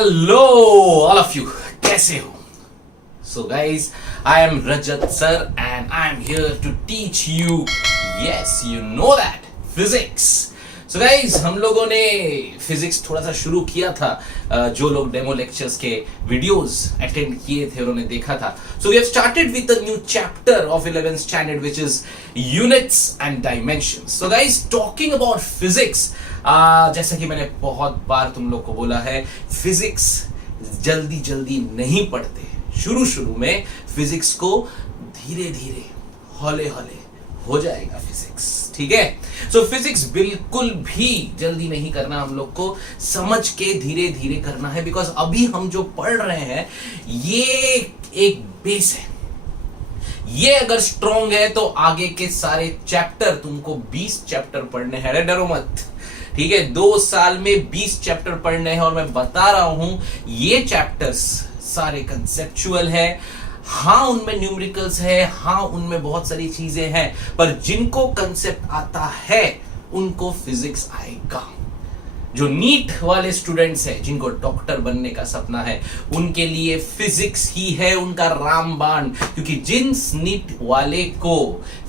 Hello all of you, कैसे हो? So guys, I am Rajat sir and I am here to teach you, yes you know that, physics. So guys, हम लोगों ने physics थोड़ा सा शुरू किया था। जो लोग डेमो लेक्चर्स के वीडियोस अटेंड किए थे उन्होंने देखा था। So we have started with a new chapter of 11th standard which is units and dimensions. So guys, talking about physics, जैसा कि मैंने बहुत बार तुम लोग को बोला है, फिजिक्स जल्दी जल्दी नहीं पढ़ते। शुरू में फिजिक्स को धीरे धीरे, हौले हौले हो जाएगा फिजिक्स, ठीक है? सो फिजिक्स बिल्कुल भी जल्दी नहीं करना, हम लोग को समझ के धीरे धीरे करना है। बिकॉज अभी हम जो पढ़ रहे हैं ये एक बेस है। ये अगर स्ट्रॉन्ग है तो आगे के सारे चैप्टर, तुमको 20 चैप्टर पढ़ने हैं, अरे डरो मत, ठीक है? 2 साल में 20 चैप्टर पढ़ने हैं और मैं बता रहा हूं ये चैप्टर्स सारे कंसेप्चुअल है। हाँ, उनमें न्यूमेरिकल्स है, हाँ उनमें बहुत सारी चीजें हैं, पर जिनको कंसेप्ट आता है उनको फिजिक्स आएगा। जो नीट वाले स्टूडेंट्स हैं, जिनको डॉक्टर बनने का सपना है, उनके लिए फिजिक्स ही है उनका रामबाण। क्योंकि जिन नीट वाले को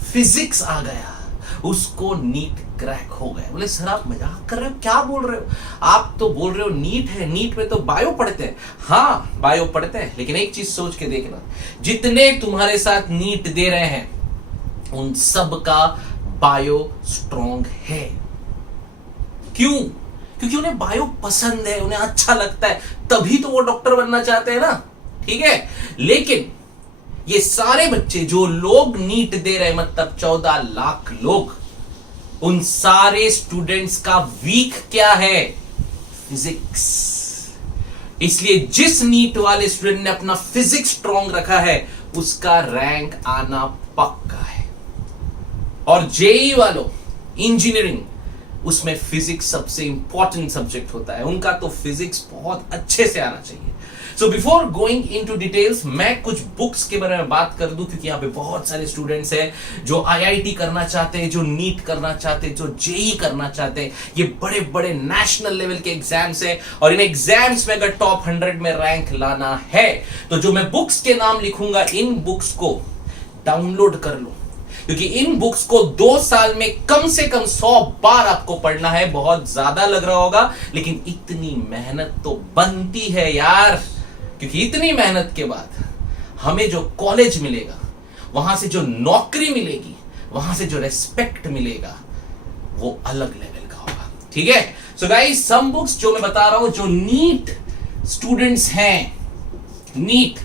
फिजिक्स आ गया उसको नीट क्रैक हो गया। बोले सर आप मजाक कर रहे हो, क्या बोल रहे हो? आप तो बोल रहे हो नीट है, नीट में तो बायो पढ़ते हैं। हाँ बायो पढ़ते हैं, लेकिन एक चीज सोच के देखना, जितने तुम्हारे साथ नीट दे रहे हैं उन सब का बायो स्ट्रॉन्ग है। क्यों? क्योंकि उन्हें बायो पसंद है, उन्हें अच्छा लगता है, तभी तो वो डॉक्टर बनना चाहते हैं ना, ठीक है? लेकिन ये सारे बच्चे जो लोग नीट दे रहे हैं, मतलब 14 लाख लोग, उन सारे स्टूडेंट्स का वीक क्या है? फिजिक्स। इसलिए जिस नीट वाले स्टूडेंट ने अपना फिजिक्स स्ट्रॉन्ग रखा है उसका रैंक आना पक्का है। और जेई वालों, इंजीनियरिंग, उसमें फिजिक्स सबसे इंपॉर्टेंट सब्जेक्ट होता है, उनका तो फिजिक्स बहुत अच्छे से आना चाहिए। So before going into details, मैं कुछ बुक्स के बारे में बात कर दूं, क्योंकि यहाँ पे बहुत सारे स्टूडेंट्स हैं जो आईआईटी करना चाहते हैं, जो नीट करना चाहते हैं, जो जेई करना चाहते हैं। ये बड़े बड़े नेशनल लेवल के एग्जाम्स हैं और इन एग्जाम्स में अगर टॉप 100 में रैंक लाना है तो जो मैं बुक्स के नाम लिखूंगा, इन बुक्स को डाउनलोड कर लो, क्योंकि इन बुक्स को 2 साल में कम से कम 100 बार आपको पढ़ना है। बहुत ज्यादा लग रहा होगा, लेकिन इतनी मेहनत तो बनती है यार, क्योंकि इतनी मेहनत के बाद हमें जो कॉलेज मिलेगा, वहां से जो नौकरी मिलेगी, वहां से जो रेस्पेक्ट मिलेगा, वो अलग लेवल का होगा, ठीक है? सो गाइस, सम बुक्स जो मैं बता रहा हूं, जो नीट स्टूडेंट्स हैं, NEET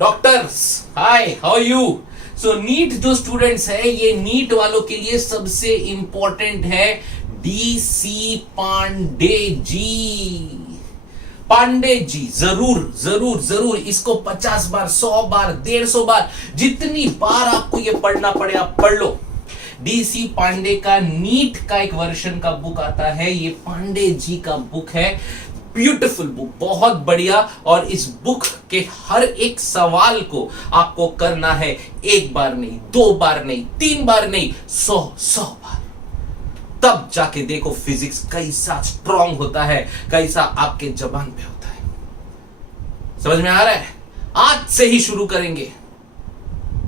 doctors, hi how are you? So NEET जो स्टूडेंट्स है, ये नीट वालों के लिए सबसे इंपॉर्टेंट है डीसी पांडे जी। पांडे जी जरूर जरूर जरूर इसको 50 बार, 100 बार, 150 बार, जितनी बार आपको ये पढ़ना पड़े आप पढ़ लो। डीसी पांडे का नीट का एक वर्जन का बुक आता है, ये पांडे जी का बुक है। ब्यूटीफुल बुक, बहुत बढ़िया। और इस बुक के हर एक सवाल को आपको करना है 1 बार नहीं, 2 बार नहीं, 3 बार नहीं, 100 बार। तब जाके देखो फिजिक्स कैसा स्ट्रॉन्ग होता है, कैसा आपके जबान पे होता है। समझ में आ रहा है? आज से ही शुरू करेंगे,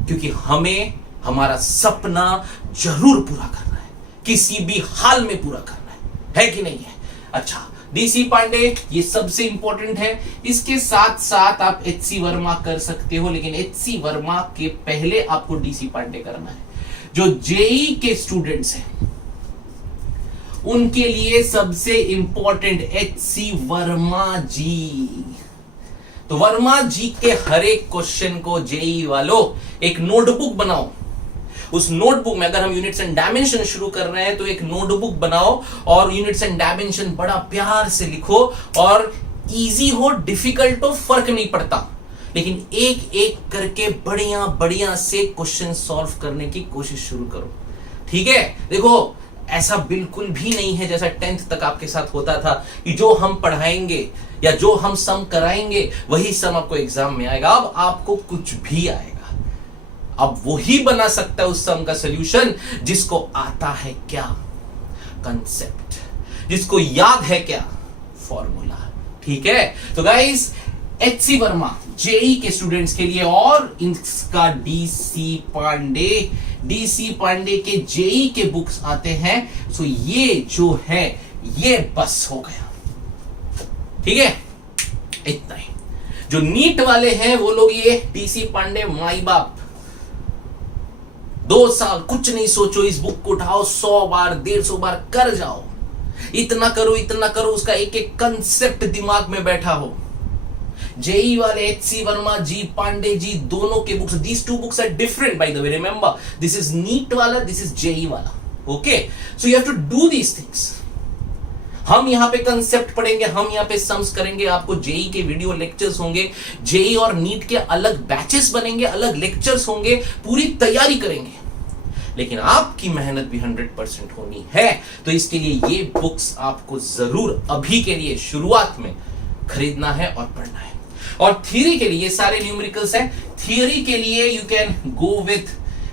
क्योंकि हमें हमारा सपना जरूर पूरा करना है, किसी भी हाल में पूरा करना है कि नहीं है? अच्छा, डीसी पांडे ये सबसे इंपॉर्टेंट है। इसके साथ साथ आप एचसी वर्मा कर सकते हो, लेकिन एचसी वर्मा के पहले आपको डीसी पांडे करना है। जो जेई के स्टूडेंट्स हैं उनके लिए सबसे इंपॉर्टेंट एचसी वर्मा जी। तो वर्मा जी के हर एक क्वेश्चन को जेई वालों एक नोटबुक बनाओ। उस नोटबुक में, अगर हम यूनिट्स एंड डायमेंशन शुरू कर रहे हैं, तो एक नोटबुक बनाओ और यूनिट्स एंड डायमेंशन बड़ा प्यार से लिखो। और इजी हो डिफिकल्ट हो फर्क नहीं पड़ता, लेकिन एक एक करके बढ़िया बढ़िया से क्वेश्चन सॉल्व करने की कोशिश शुरू करो, ठीक है? देखो, ऐसा बिल्कुल भी नहीं है जैसा 10th तक आपके साथ होता था कि जो हम पढ़ाएंगे या जो हम सम कराएंगे वही सम आपको एग्जाम में आएगा। अब आपको कुछ भी आएगा, अब वही बना सकता है उस सम का सॉल्यूशन जिसको आता है क्या? कंसेप्ट। जिसको याद है क्या? फॉर्मूला। ठीक है, तो गाइस एचसी वर्मा जेई के स्टूडेंट्स के लिए और इसका डीसी पांडे के जेई के बुक्स आते हैं। सो ये जो है ये बस हो गया, ठीक है, इतना ही। जो नीट वाले हैं वो लोग ये डीसी पांडे माई बाप 2 साल कुछ नहीं सोचो, इस बुक को उठाओ 100 बार 150 बार कर जाओ, इतना करो उसका एक एक कंसेप्ट दिमाग में बैठा हो। जेई वाले एचसी वर्मा जी पांडे जी दोनों के books, these 2 books are different by the way, remember this is NEET वाला, दिस इज जेई वाला, okay. So you have to do these things. हम यहां पे कंसेप्ट पढ़ेंगे, हम यहां पे सम्स करेंगे, आपको जेई के वीडियो लेक्चर्स होंगे, जेई और नीट के अलग बैचेस बनेंगे, अलग लेक्चर्स होंगे, पूरी तैयारी करेंगे। लेकिन आपकी मेहनत भी 100% होनी है, तो इसके लिए ये बुक्स आपको जरूर अभी के लिए शुरुआत में खरीदना है और पढ़ना है। और थियरी के लिए सारे न्यूमेरिकल्स हैं। थियरी के लिए you can go with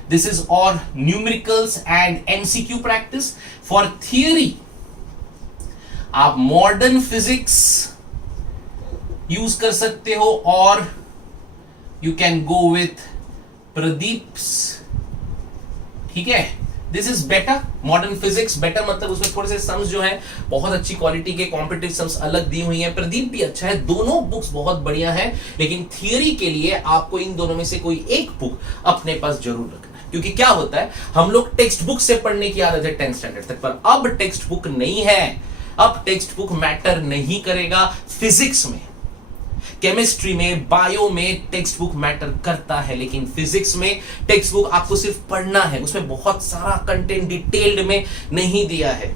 this is और numericals and MCQ practice. For theory आप मॉडर्न फिजिक्स यूज कर सकते हो और you can go with Pradeep's, ठीक है, this is better. Modern physics better मतलब उसमें थोड़े से सम्स जो है बहुत अच्छी क्वालिटी के कॉम्पिटिटिव सम्स अलग दी हुई है। प्रदीप भी अच्छा है, दोनों बुक्स बहुत बढ़िया है। लेकिन थियरी के लिए आपको इन दोनों में से कोई एक बुक अपने पास जरूर रखना है, क्योंकि क्या होता है हम लोग टेक्स्ट बुक से पढ़ने की आदत है 10th स्टैंडर्ड तक, पर अब टेक्स्ट बुक नहीं है। अब टेक्स्ट बुक मैटर नहीं करेगा। फिजिक्स में, केमिस्ट्री में, बायो में टेक्स्ट बुक मैटर करता है, लेकिन फिजिक्स में टेक्स्ट बुक आपको सिर्फ पढ़ना है, उसमें बहुत सारा कंटेंट डिटेल्ड में नहीं दिया है।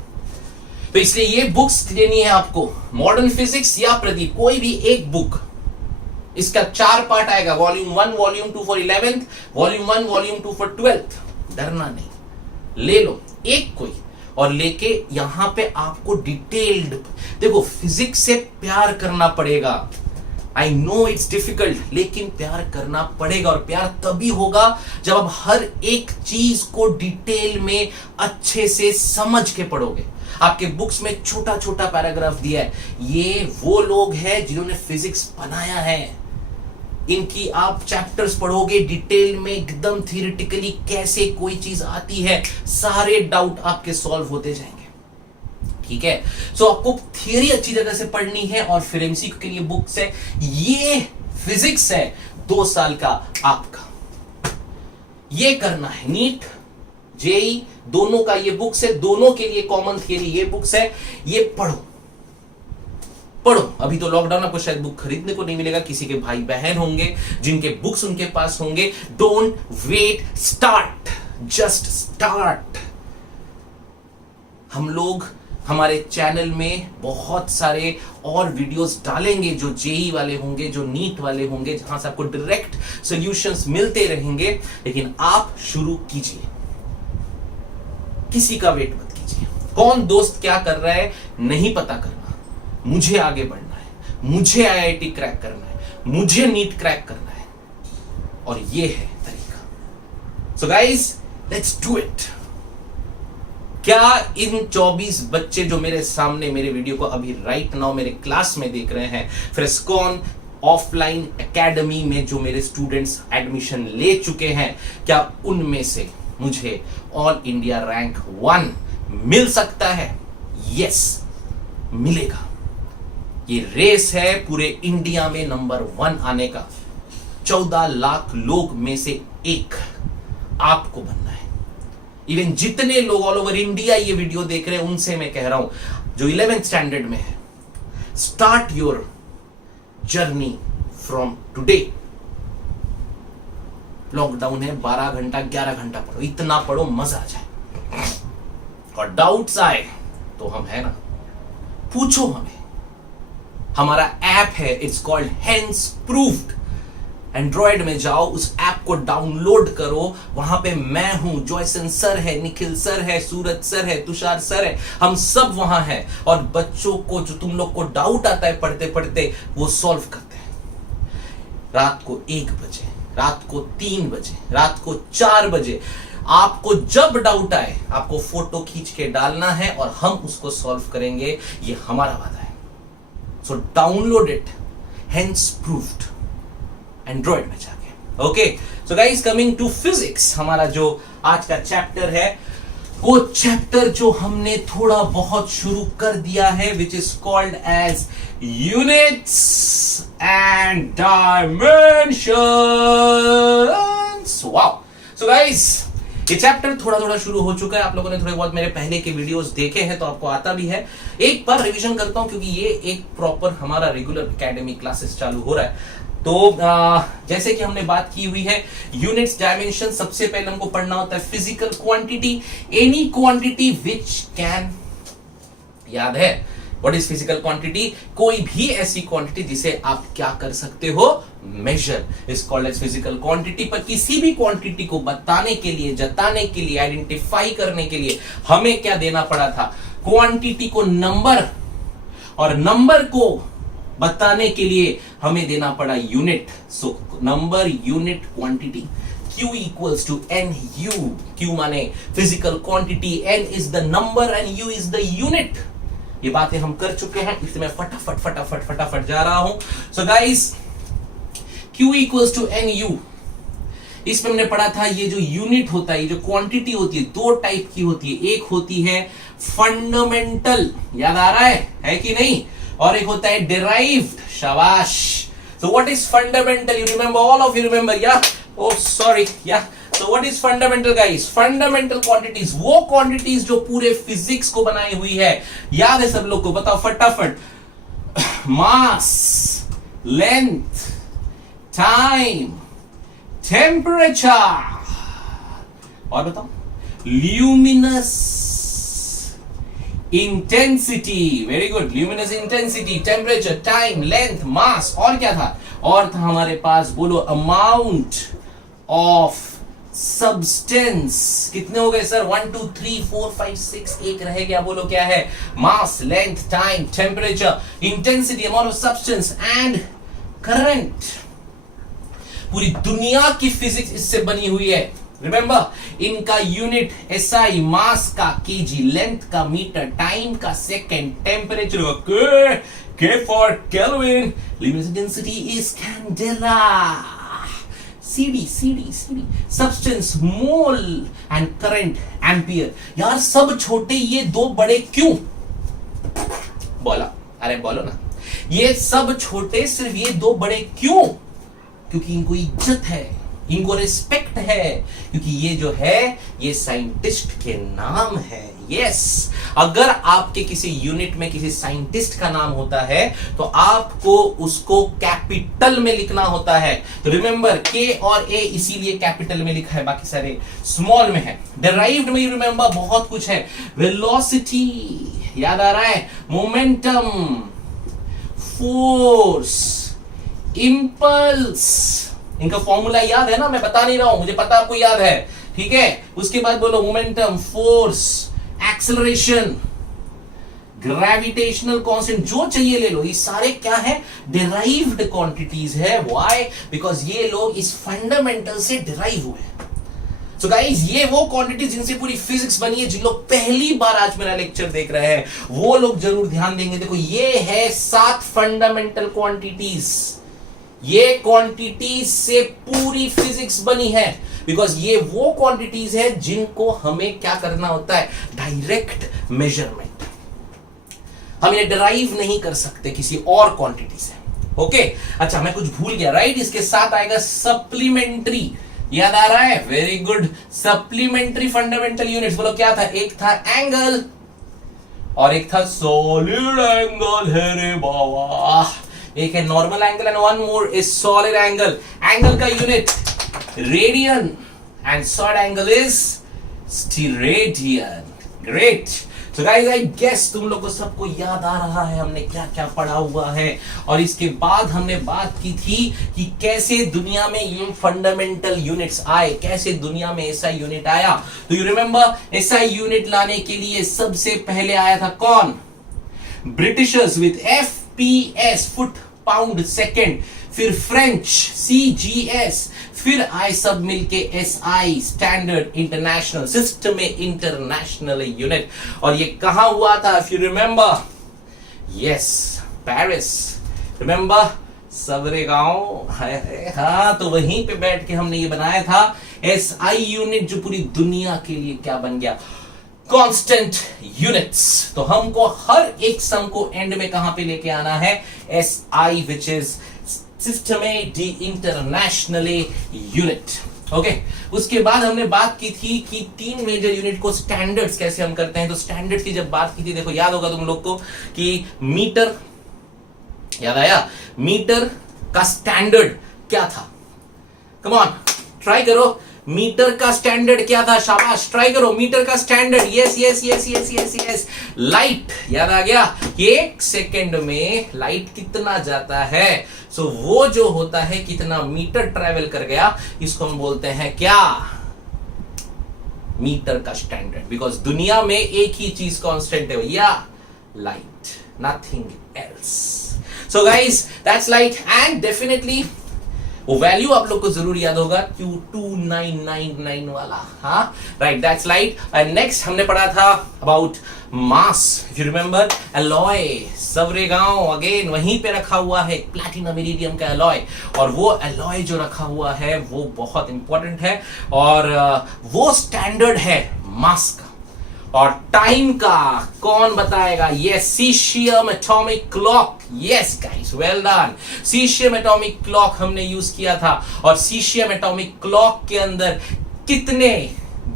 तो इसलिए ये बुक्स लेनी है आपको, मॉडर्न फिजिक्स या प्रदीप, कोई भी एक बुक। इसका 4 पार्ट आएगा, volume 1 volume 2 for 11th, volume 1 volume 2 for 12th। डरना नहीं, ले लो एक कोई और लेके यहां पे आपको डिटेल्ड, देखो फिजिक्स से प्यार करना पड़ेगा। आई नो इट्स डिफिकल्ट, लेकिन प्यार करना पड़ेगा। और प्यार तभी होगा जब आप हर एक चीज को डिटेल में अच्छे से समझ के पढ़ोगे। आपके बुक्स में छोटा छोटा पैराग्राफ दिया है, ये वो लोग हैं जिन्होंने फिजिक्स बनाया है। इनकी आप चैप्टर्स पढ़ोगे डिटेल में, एकदम थियोरेटिकली कैसे कोई चीज आती है, सारे डाउट आपके सॉल्व होते जाएंगे, ठीक है। सो आपको थियरी अच्छी जगह से पढ़नी है और फिर एमसीक्यू के लिए बुक्स है। ये फिजिक्स है 2 साल का आपका, ये करना है। नीट जेई दोनों का ये बुक्स है, दोनों के लिए कॉमन थियरी ये बुक्स है, ये पढ़ो। अभी तो लॉकडाउन, आपको शायद बुक खरीदने को नहीं मिलेगा, किसी के भाई बहन होंगे जिनके बुक्स उनके पास होंगे। Don't wait, start, just start. हम लोग हमारे चैनल में बहुत सारे और वीडियोस डालेंगे जो जेई वाले होंगे, जो नीट वाले होंगे, जहां से आपको डायरेक्ट सॉल्यूशंस मिलते रहेंगे। लेकिन आप शुरू कीजिए, किसी का वेट मत कीजिए। कौन दोस्त क्या कर रहा है नहीं पता करना, मुझे आगे बढ़ना है, मुझे आईआईटी क्रैक करना है, मुझे नीट क्रैक करना है, और ये है तरीका। So guys, let's do it. क्या इन 24 बच्चे जो मेरे सामने मेरे वीडियो को अभी राइट नाउ मेरे क्लास में देख रहे हैं, फ्रेस्कॉन ऑफलाइन एकेडमी में जो मेरे स्टूडेंट्स एडमिशन ले चुके हैं, क्या उनमें से मुझे ऑल इंडिया रैंक 1 मिल सकता है? यस, मिलेगा। ये रेस है पूरे इंडिया में नंबर 1 आने का। 14 लाख लोग में से एक आपको बनना है। इवन जितने लोग ऑल ओवर इंडिया ये वीडियो देख रहे हैं उनसे मैं कह रहा हूं जो 11th स्टैंडर्ड में है, start your journey from today. Lockdown है, 12 घंटा 11 घंटा पढ़ो, इतना पढ़ो मजा आ जाए। और डाउट्स आए तो हम है ना, पूछो हमें। हमारा ऐप है, it's called hence proved. Android में जाओ, उस ऐप को डाउनलोड करो। वहां पे मैं हूं, जॉयसन सर है, निखिल सर है, सूरज सर है, तुषार सर है, हम सब वहां हैं। और बच्चों को जो तुम लोग को डाउट आता है पढ़ते पढ़ते, वो सॉल्व करते हैं। रात को 1 बजे, रात को 3 बजे, रात को 4 बजे, आपको जब डाउट आए आपको फोटो खींच के डालना है और हम उसको सॉल्व करेंगे। ये हमारा वादा है। So download it, hence proved Android में जाके। Okay, so guys coming to physics, हमारा जो आज का चैप्टर है वो चैप्टर जो हमने थोड़ा बहुत शुरू कर दिया है, which is called as units and dimensions. Wow, so guys ये चैप्टर थोड़ा थोड़ा शुरू हो चुका है। आप लोगों ने थोड़े बहुत मेरे पहले के वीडियोस देखे हैं तो आपको आता भी है। एक बार रिवीजन करता हूं क्योंकि ये एक प्रॉपर हमारा रेगुलर एकेडमिक क्लासेस चालू हो रहा है। तो जैसे कि हमने बात की हुई है यूनिट्स, डायमेंशन, सबसे पहले हमको पढ़ना होता है physical quantity, any quantity which can, याद है व्हाट इज फिजिकल क्वांटिटी? कोई भी ऐसी क्वांटिटी जिसे आप क्या कर सकते हो, measure, is called as physical quantity. पर किसी भी क्वांटिटी को बताने के लिए, जताने के लिए, आइडेंटिफाई करने के लिए हमें क्या देना पड़ा था? क्वांटिटी को नंबर, और नंबर को बताने के लिए हमें देना पड़ा unit. So number, unit, quantity. Q equals to NU. Q माने physical quantity, N is the number and U is the unit। ये बातें हम कर चुके हैं, इसलिए मैं फटाफट जा रहा हूं। So guys Q equals to NU, इसमें हमने पढ़ा था ये जो यूनिट होता है, ये जो क्वांटिटी होती है, दो टाइप की होती है। एक होती है फंडामेंटल, याद आ रहा है कि नहीं? और एक होता है डिराइव्ड। शाबाश। So what is fundamental? You remember, all of you remember, yeah? Oh sorry, yeah. So what is fundamental guys? Fundamental quantities, वो quantities जो पूरे फिजिक्स को बनाई हुई है। याद है सब लोग को? बताओ फटाफट। मास, लेंथ, टाइम, टेम्परेचर, और बताओ luminous intensity. Very good, luminous intensity, temperature, time, length, mass, और क्या था? और था हमारे पास, बोलो, अमाउंट ऑफ सब्सटेंस। कितने हो गए सर? 1 2 3 4 5 6, एक रह गया, बोलो क्या है? Mass, length, time, temperature, intensity, amount of substance and current. पूरी दुनिया की फिजिक्स इससे बनी हुई है। रिमेंबर, इनका यूनिट एसआई, मास का केजी, लेंथ का मीटर, टाइम का सेकंड, टेम्परेचर का के for kelvin, luminous intensity is candela, CD, substance mole and current ampere. यार सब छोटे, ये दो बड़े क्यों? बोला, अरे बोलो ना, ये सब छोटे, सिर्फ ये दो बड़े क्यों? क्योंकि इनको इज्जत है, इनको रिस्पेक्ट है, क्योंकि ये जो है ये साइंटिस्ट के नाम है। यस, अगर आपके किसी यूनिट में किसी साइंटिस्ट का नाम होता है तो आपको उसको कैपिटल में लिखना होता है। तो रिमेंबर, के और ए इसीलिए कैपिटल में लिखा है, बाकी सारे स्मॉल में है। डिराइव्ड में रिमेंबर बहुत कुछ है। वेलोसिटी, याद आ रहा है? मोमेंटम, फोर्स, इंपल्स, इनका फॉर्मूला याद है ना? मैं बता नहीं रहा हूं, मुझे पता आपको याद है, ठीक है? उसके बाद बोलो momentum, force, acceleration, gravitational constant, जो चाहिए ले लो। ये सारे क्या है? डिराइव्ड क्वांटिटीज है। व्हाई? बिकॉज ये लोग इस फंडामेंटल से डिराइव हुए हैं। सो गाइस, ये वो क्वांटिटीज जिनसे पूरी फिजिक्स बनी है। जिन लोग पहली बार आज मेरा लेक्चर देख रहे हैं वो लोग जरूर ध्यान देंगे। देखो, ये है 7 फंडामेंटल क्वांटिटीज। ये क्वांटिटीज से पूरी फिजिक्स बनी है, बिकॉज ये वो क्वांटिटीज है जिनको हमें क्या करना होता है? Direct measurement. हम ये डिराइव नहीं कर सकते किसी और क्वांटिटी से। ओके, अच्छा, मैं कुछ भूल गया, राइट? इसके साथ आएगा सप्लीमेंट्री, याद आ रहा है? Very good. Supplementary fundamental units, बोलो क्या था? एक था एंगल और एक था सॉलिड एंगल है रे बाबा। एक है normal angle and one more is solid angle. Angle का unit radian and solid angle is steradian. Great. So guys, I guess तुम लोग को सबको याद आ रहा है हमने क्या क्या पढ़ा हुआ है। और इसके बाद हमने बात की थी कि कैसे दुनिया में ये फंडामेंटल यूनिट्स आए, कैसे दुनिया में एसआई यूनिट आया। तो यू रिमेंबर, एसआई यूनिट लाने के लिए सबसे पहले आया था कौन? Britishers with FPS, foot pound second. फिर फ्रेंच CGS, फिर आए सब मिलके SI, स्टैंडर्ड इंटरनेशनल, सिस्टम में इंटरनेशनल यूनिट। और ये कहां हुआ था? If you remember, yes, Paris. Remember Sevres गांव है, हाँ, तो वहीं पे बैठ के हमने ये बनाया था एसआई यूनिट, जो पूरी दुनिया के लिए क्या बन गया, कांस्टेंट यूनिट्स। तो हमको हर एक सम को एंड में कहां पे लेके आना है, SI which is systeme de internationale unit. Okay, उसके बाद हमने बात की थी कि 3 मेजर यूनिट को स्टैंडर्ड्स कैसे हम करते हैं। तो स्टैंडर्ड्स की जब बात की थी, देखो याद होगा तुम लोग को कि मीटर, याद आया, मीटर का स्टैंडर्ड क्या था, कम ऑन ट्राई करो, मीटर का स्टैंडर्ड क्या था, शाबाश ट्राई करो, मीटर का standard, yes yes yes yes yes yes, light, याद आ गया, 1 सेकेंड में लाइट कितना जाता है, सो वो जो होता है कितना मीटर ट्रेवल कर गया, इसको हम बोलते हैं क्या, मीटर का स्टैंडर्ड। बिकॉज दुनिया में एक ही चीज कांस्टेंट है भैया, light, nothing else. So guys that's light, and definitely वो वैल्यू आप लोग को जरूर याद होगा, Q2999 वाला, हाँ right, that's light. And next हमने पढ़ा था about mass, if you remember, alloy, Sevres गांव, अगेन वहीं पे रखा हुआ है प्लैटिनम इरिडियम का एलॉय, और वो एलॉय जो रखा हुआ है वो बहुत इंपॉर्टेंट है, और वो स्टैंडर्ड है मास का। और टाइम का कौन बताएगा, ये caesium atomic clock, yes guys, well done, caesium atomic clock हमने यूज किया था, और सीशियम एटॉमिक क्लॉक के अंदर कितने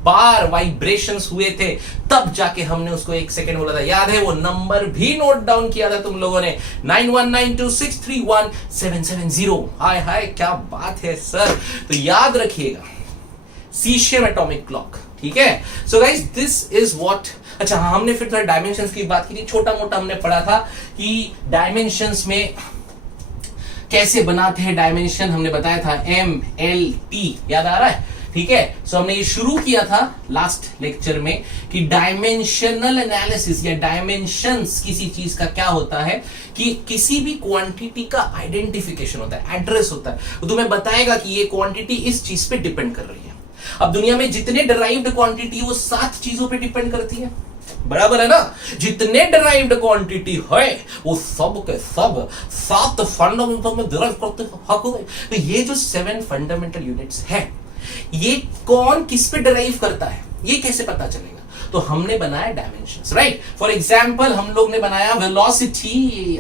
बार वाइब्रेशंस हुए थे, तब जाके हमने उसको 1 सेकेंड बोला था, याद है, वो नंबर भी नोट डाउन किया था तुम लोगों ने, 9192631770। हाय हाय, क्या बात है सर, तो याद रखिएगा सीशियम एटॉमिक क्लॉक, ठीक है। So guys this is what, अच्छा हाँ, हमने फिर थोड़ा डायमेंशंस की बात की थी, छोटा मोटा हमने पढ़ा था कि डायमेंशंस में कैसे बनाते हैं डायमेंशन, हमने बताया था MLT, याद आ रहा है, ठीक है। सो हमने ये शुरू किया था लास्ट लेक्चर में कि डायमेंशनल एनालिसिस या डायमेंशंस किसी चीज का क्या होता है, कि किसी भी क्वांटिटी का आइडेंटिफिकेशन होता है, एड्रेस होता है, तो तुम्हें बताएगा कि ये क्वांटिटी इस चीज पे डिपेंड कर रही है। अब दुनिया में जितने डिराइव्ड क्वांटिटी वो 7 चीजों पे डिपेंड करती है, बराबर है ना, जितने डिराइव्ड क्वांटिटी है वो सब के सब 7 फंडामेंटल में डिराइव करते हैं। तो ये जो 7 फंडामेंटल यूनिट्स है, ये कौन किस पे डिराइव करता है, ये कैसे पता चलेगा, तो हमने बनाया डायमेंशंस, राइट। फॉर एग्जांपल हम लोग ने बनाया वेलोसिटी,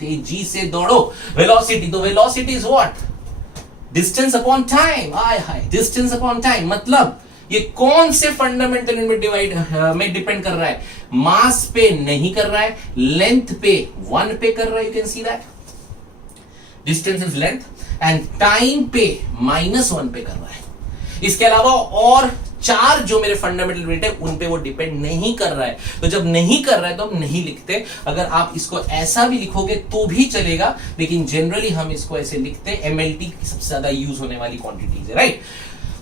तेजी से दौड़ो, वेलोसिटी, तो velocity is what, distance upon time, I hi, distance upon time, मतलब ये कौन से फंडामेंटल यूनिट डिवाइड में डिपेंड कर रहा है, मास पे नहीं कर रहा है, लेंथ पे 1 पे कर रहा है, you can see that, distance is length, and time पे -1 पे कर रहा है। इसके अलावा और 4 जो मेरे फंडामेंटल यूनिट है उन पे वो डिपेंड नहीं कर रहा है, तो जब नहीं कर रहा है तो हम नहीं लिखते, अगर आप इसको ऐसा भी लिखोगे तो भी चलेगा, लेकिन जनरली हम इसको ऐसे लिखते हैं, MLT की सबसे ज्यादा यूज होने वाली क्वांटिटीज है, राइट।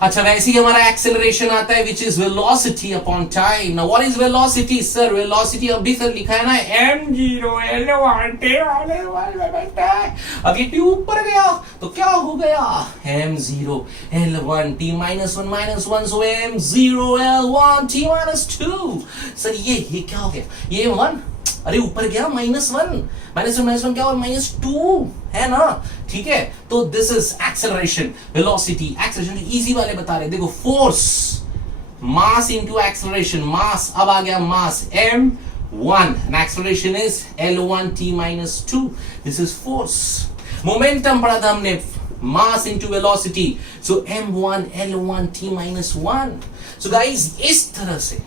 अच्छा, वैसे ही हमारा एक्सेलरेशन आता है which is velocity upon time. Now what is velocity sir, velocity अभी सर लिखा है ना m0l1 अब ये टी ऊपर गया तो क्या हो गया, m0l1 t -1 सो m0l1 t -2। सर ये क्या हो गया, ये 1, अरे ऊपर गया -1 क्या, और -2 है ना, ठीक है। तो this is acceleration, velocity, acceleration easy वाले बता रहे, देखो फोर्स, मास इनटू एक्सेलरेशन, मास, अब आ गया मास m1 and acceleration is l1 t -2, this is force। Momentum पढ़ा था हमने, mass into velocity, so m1 l1 t -1। so guys इस तरह से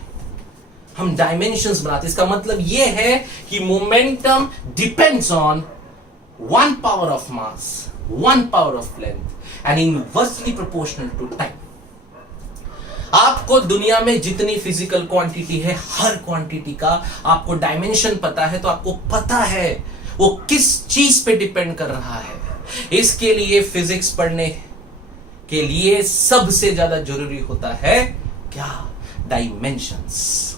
हम डायमेंशंस बनाते, इसका मतलब यह है कि momentum depends on 1 power of mass, 1 power of length and inversely proportional to time। आपको दुनिया में जितनी फिजिकल क्वांटिटी है, हर क्वांटिटी का आपको डायमेंशन पता है, तो आपको पता है वो किस चीज पे डिपेंड कर रहा है। इसके लिए फिजिक्स पढ़ने के लिए सबसे ज्यादा जरूरी होता है क्या, डायमेंशंस।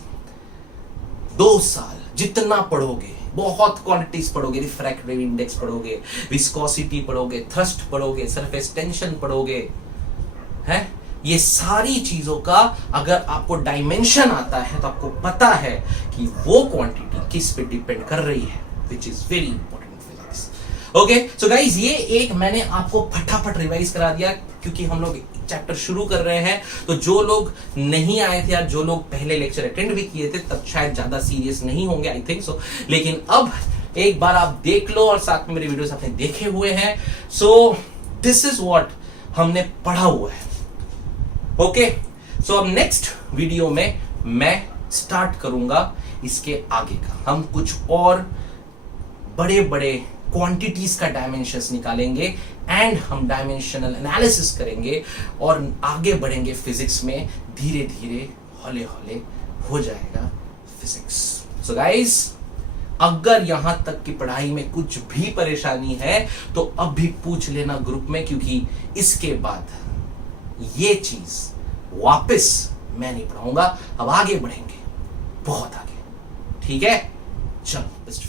2 साल जितना पढ़ोगे, बहुत क्वांटिटीज पढ़ोगे, रिफ्रैक्टिव इंडेक्स पढ़ोगे, विस्कोसिटी पढ़ोगे, थ्रस्ट पढ़ोगे, सरफेस टेंशन पढ़ोगे, है ये सारी चीजों का अगर आपको डायमेंशन आता है तो आपको पता है कि वो क्वांटिटी किस पे डिपेंड कर रही है, which is very important. Okay so guys, ये एक मैंने आपको फटाफट रिवाइज करा दिया क्योंकि हम लोग चैप्टर शुरू कर रहे हैं। तो जो लोग नहीं आए थे या जो लोग पहले लेक्चर अटेंड भी किए थे तब शायद ज्यादा सीरियस नहीं होंगे, आई थिंक सो। लेकिन अब एक बार आप देख लो और साथ में मेरी वीडियोस आपने देखे हुए हैं। सो दिस इज व्हाट हमने पढ़ा हुआ है। ओके सो अब नेक्स्ट वीडियो में मैं स्टार्ट करूंगा इसके आगे का। हम कुछ और बड़े बड़े क्वांटिटीज का डायमेंशंस निकालेंगे एंड हम डायमेंशनल एनालिसिस करेंगे और आगे बढ़ेंगे फिजिक्स में। धीरे धीरे हौले हौले हो जाएगा फिजिक्स। सो गाइस, अगर यहां तक की पढ़ाई में कुछ भी परेशानी है तो अब भी पूछ लेना ग्रुप में, क्योंकि इसके बाद ये चीज वापस मैं नहीं पढ़ाऊंगा। अब आगे बढ़ेंगे, बहुत आगे। ठीक है, चलो।